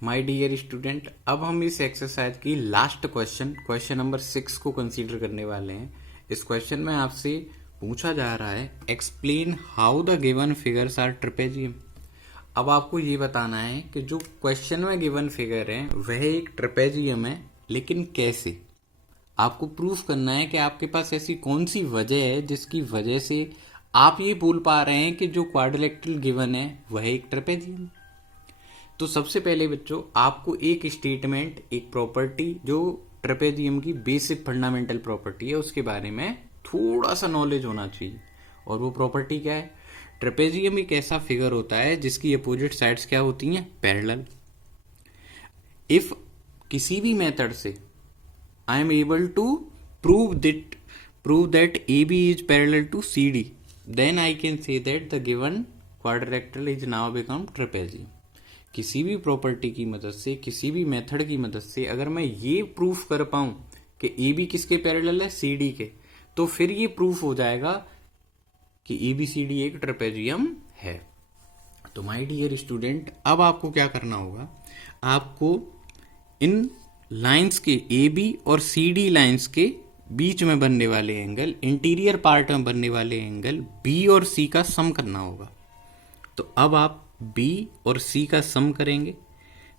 My dear student, अब हम इस एक्सरसाइज की लास्ट क्वेश्चन नंबर 6 को कंसीडर करने वाले हैं। इस क्वेश्चन में आपसे पूछा जा रहा है, explain how the given figures are trapezium. अब आपको ये बताना है कि जो क्वेश्चन में गिवन फिगर है वह एक ट्रेपेजियम है, लेकिन कैसे। आपको प्रूफ करना है कि आपके पास ऐसी कौन सी वजह है जिसकी वजह से आप ये बोल पा रहे हैं कि जो क्वाड्रिलेटरल गिवन है वह एक ट्रेपेजियम। तो सबसे पहले बच्चों, आपको एक स्टेटमेंट, एक प्रॉपर्टी जो ट्रेपेजियम की बेसिक फंडामेंटल प्रॉपर्टी है उसके बारे में थोड़ा सा नॉलेज होना चाहिए। और वो प्रॉपर्टी क्या है? ट्रेपेजियम एक ऐसा फिगर होता है जिसकी अपोजिट साइड्स क्या होती हैं? पैरेलल। इफ किसी भी मेथड से I am able to prove that A B is parallel to C D, then I can say that the given quadrilateral is now become trapezium. किसी भी प्रॉपर्टी की मदद से, किसी भी मेथड की मदद से अगर मैं ये प्रूफ कर पाऊं कि ए बी किसके पैरेलल है? सी डी के, तो फिर ये प्रूफ हो जाएगा कि ए बी सी डी एक ट्रेपेजियम है। तो माय डियर स्टूडेंट, अब आपको क्या करना होगा? आपको इन लाइंस के ए बी और सी डी लाइंस के बीच में बनने वाले एंगल, इंटीरियर पार्ट में बनने वाले एंगल बी और सी का सम करना होगा। तो अब आप B और C का सम करेंगे।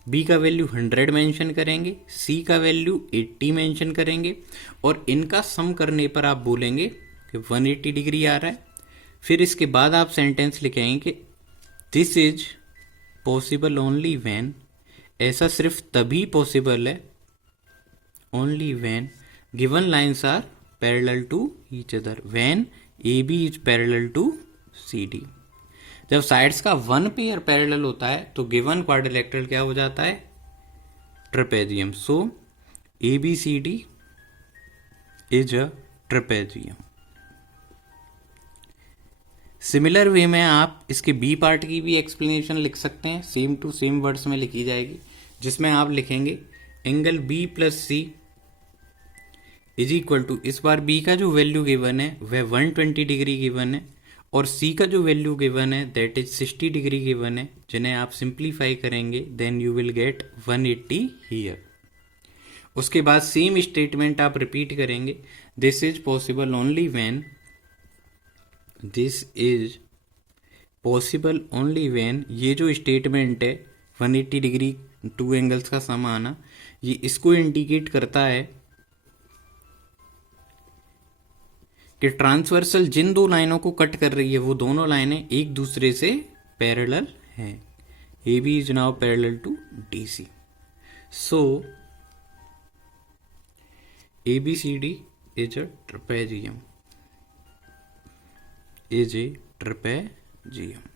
B का वैल्यू 100 मेंशन करेंगे, C का वैल्यू 80 मेंशन करेंगे, और इनका सम करने पर आप बोलेंगे कि 180 डिग्री आ रहा है। फिर इसके बाद आप सेंटेंस लिखेंगे कि this is possible only when, ऐसा सिर्फ तभी पॉसिबल है, only when given lines are parallel to each other, when AB is parallel to CD। जब साइड्स का वन पेयर पैरेलल होता है तो गिवन क्वाड्रिलेटरल क्या हो जाता है? Trapezium. So ABCD is a trapezium. Similar way में आप इसके बी पार्ट की भी एक्सप्लेनेशन लिख सकते हैं, सेम टू सेम वर्ड्स में लिखी जाएगी, जिसमें आप लिखेंगे angle B plus C is equal to, इस बार B का जो वैल्यू गिवन है वह 120 डिग्री गिवन है, और C का जो वैल्यू गिवन है दैट इज 60 डिग्री गिवन है, जिन्हें आप सिंप्लीफाई करेंगे then you will get 180 here. उसके बाद सेम स्टेटमेंट आप रिपीट करेंगे, this is possible only when, this is possible only when, ये जो स्टेटमेंट है 180 डिग्री टू एंगल्स का सम आना, ये इसको इंडिकेट करता है कि ट्रांसवर्सल जिन दो लाइनों को कट कर रही है वो दोनों लाइनें एक दूसरे से पैरेलल हैं। AB is now parallel to DC। So ABCD is a trapezium, is a trapezium.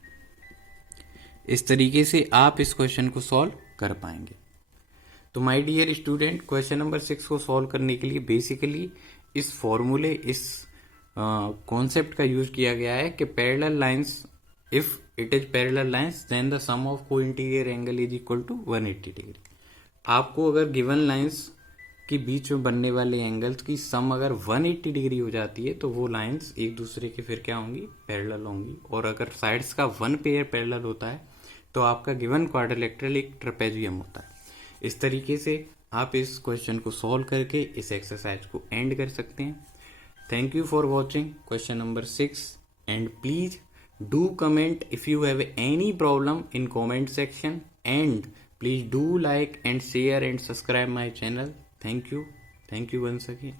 इस तरीके से आप इस क्वेश्चन को सॉल्व कर पाएंगे। तो my dear student, question number 6 को सॉल्व करने के लिए बेसिकली इस फॉर्मूले, इस कॉन्सेप्ट का यूज किया गया है कि parallel lines, if it is parallel lines then the sum of co interior angle is equal to 180 degree. आपको अगर गिवन लाइंस के बीच में बनने वाले एंगल्स की सम अगर 180 डिग्री हो जाती है तो वो लाइंस एक दूसरे के फिर क्या होंगी? पैरेलल होंगी। और अगर साइड्स का वन पेयर पैरेलल होता है तो आपका गिवन क्वाड्रिलेटरल एक ट्रेपेजियम होता है। इस तरीके से आप इस क्वेश्चन को सॉल्व करके इस एक्सरसाइज को एंड कर सकते हैं। Thank you for watching question number 6, and please do comment if you have any problem in comment section, and please do like and share and subscribe my channel. Thank you once again.